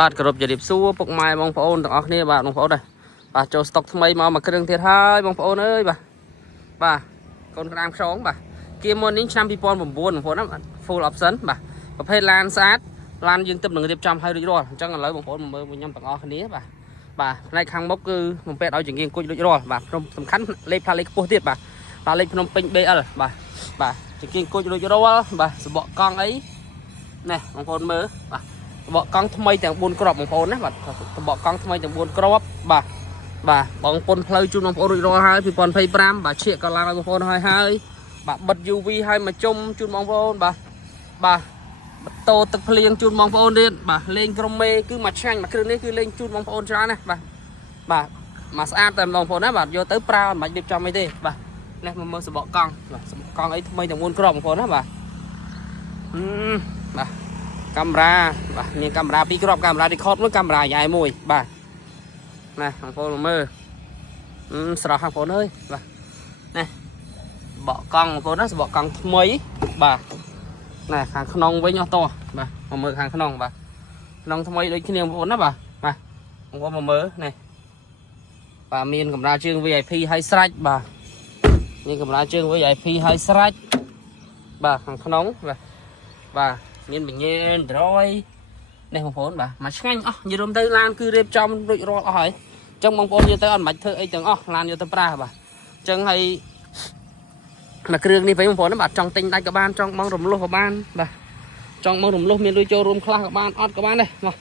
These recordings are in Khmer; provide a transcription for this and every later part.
បាទគោរពជម្រាបសួរពុកម៉ែបងប្អូនទាំងអស់គ្នាបាទបងប្អូនដែរបាទចូលស្តុកថ្មីមកមួយគ្រឿងទៀតហើយបងប្អូនអើយបាទកូនក្តាមខ្យងបាទគៀមុននេះឆ្នាំ2009បងប្អូនណា full option បាទប្រភេទឡានស្អាតឡានយើងទឹកនឹងរៀបចំឲ្យរួចរាល់អញ្ចឹងឥឡូវបងប្អូនមើលខ្ញុំទាំងអស់គ្នាបាទផ្នែកខាងមុខគឺបំពេញឲ្យចង្គៀងគុជរួចរាល់បាទសំខាន់លេខផ្លាកលេខខ្ពស់ទៀតបាទលេខភ្នំពេញ BL បាទចង្គៀងគុជរួចរាល់បាទសបកកង់អីនេះបងប្អូនមើលបាទបកកង់ថ្មីទាំង4គ្រាប់បងប្អូនណាបាទបកកង់ថ្មីទាំង4គ្រាប់បាទបងពុនផ្លូវជូនបងប្អូនរួចរាល់ហើយ2025បាទឈៀកក៏ឡើងឲ្យបងប្អូនហើយបាទបិទ UV ឲ្យមកជុំជូនបងប្អូនបាទបតោទឹកភ្លៀងជូនបងប្អូនទៀតបាទលេងក្រុមមេគឺមកឆ្ងាញ់មកគ្រឿងនេះគឺលេងជូនបងប្អូនច្រើនណាបាទមកស្អាតតែបងប្អូនណាបាទយកទៅប្រើមិនបាច់រៀបចំអីទេបាទនេះមកមើលសបកកង់បាទសបកកង់អីថ្មីទាំង4គ្រាប់បងប្អូនណាបាទបាទកាមេរ៉ាបាទមានកាមេរ៉ា2គ្រាប់កាមេរ៉ា record មួយកាមេរ៉ាយ៉ែមួយបាទណាបងប្អូនមើលស្រស់បងប្អូនអើយបាទនេះបកកង់បងប្អូនណាសបកកង់ថ្មីបាទណែខាងក្នុងវិញអស់តោះបាទមកមើលខាងក្នុងបាទក្នុងថ្មីដូចគ្នាបងប្អូនណាបាទបងប្អូនមកមើលនេះបាទមានកម្រាលជើង VIP ឲ្យស្រេចបាទមានកម្រាលជើង VIP ឲ្យស្រេចបាទខាងក្នុងបាទមានបញ្ញាត្រយនេះបងប្អូនបាទមកឆ្ងាញ់អស់និយាយរួមទៅឡានគឺរៀបចំរួចរាល់អស់ហើយអញ្ចឹងបងប្អូនយកទៅអត់បាច់ធ្វើអីទាំងអស់ឡានយកទៅប្រើបាទអញ្ចឹងហើយមកគ្រឿងនេះវិញបងប្អូនបាទចង់ទិញដាច់ក៏បានចង់បងរំលោះក៏បានបាទចង់បងរំលោះមានលុយចូលរួមខ្លះក៏បានអត់ក៏បានដែរមក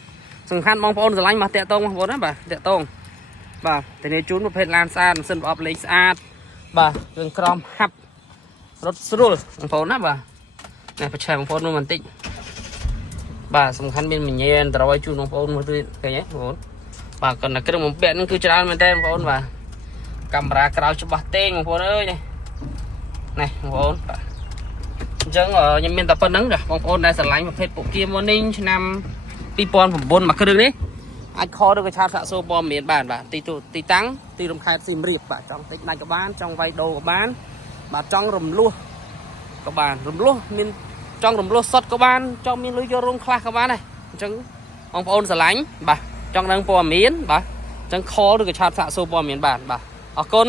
សំខាន់បងប្អូនស្រឡាញ់មកតាក់តងបងប្អូនណាបាទតាក់តងបាទតែនេះជូនប្រភេទឡានស្អាតម៉ាស៊ីនប្រអប់លេខស្អាតបាទគ្រឿងក្រមហាប់រត់ស្រួលបងប្អូនណាបាទនេះប្រឆាំងបងប្អូនមើលបន្តិចបាទសំខាន់មានមញ៉ែនត្រូវឲ្យជូនបងប្អូនមើលទៅឃើញទេបងប្អូនបាទគាត់តែគ្រឿងបំពាក់ហ្នឹងគឺច្រើនមែនតើបងប្អូនបាទកាមេរ៉ាក្រោយច្បាស់ទេងបងប្អូនអើយនេះបងប្អូនបាទអញ្ចឹងខ្ញុំមានតែប៉ុណ្្នឹងបងប្អូនដែលស្រឡាញ់ប្រភេទពួកគៀមុននេះឆ្នាំ2009មកគ្រឿងនេះអាចខលឬក៏ឆាតសាក់សូព័ត៌មានបានបាទទីតាំងទីរំខេត្តសៀមរាបបាទចង់តិចដាច់ក៏បានចង់វាយដូរក៏បានបាទចង់រំលោះក៏បានរំលោះមានចង់រំលោះសុតក៏បានចង់មានលុយយករោងខ្លះក៏បានដែរអញ្ចឹងបងប្អូនស្រឡាញ់បាទចង់ដឹងព័ត៌មានបាទអញ្ចឹងខលឬក៏ឆាតសាក់សូព័ត៌មានបានបាទអរគុណ